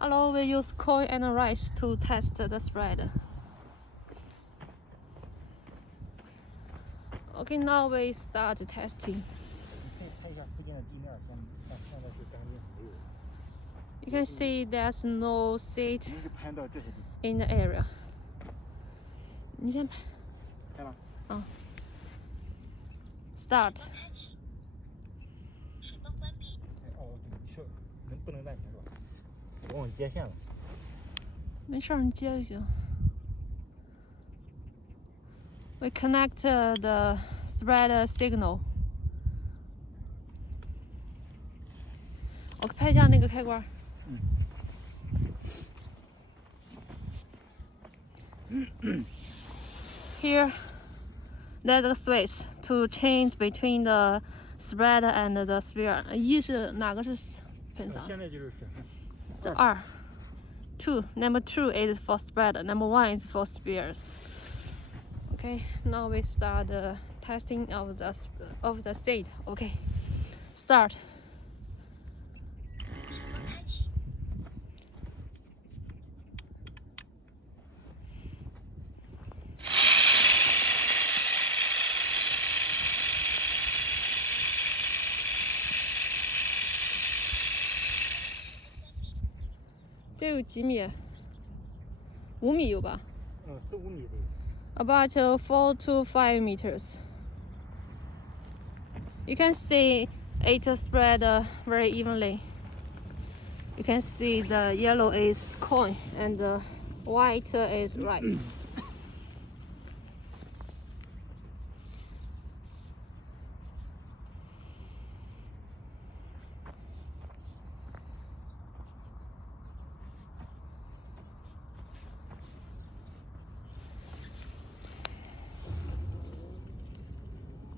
Hello, we use coin and rice to test the spread. Okay, now we start testing. 可以看一下附近的地面，现在是干净没有。 You can see there's no seed 只是攀到这些地方。 in the area. 你先拍。开了。嗯。Start. 哦，对，是不能暂停是吧？我忘了接线了。没事，你接就行。We connect the spread signal. 我拍一下那个开关。Here, there's a switch to change between the spread and the sphere. 一是哪个是分散？现在就是这二。Two. Number 2 is for spread. Number 1 is for spheres. Okay, now we start the testing of the seed. Okay, start.这有几米？5米有吧？4、5米的。 About 4 to 5 meters. You can see it spread very evenly. You can see the yellow is corn and the white is rice.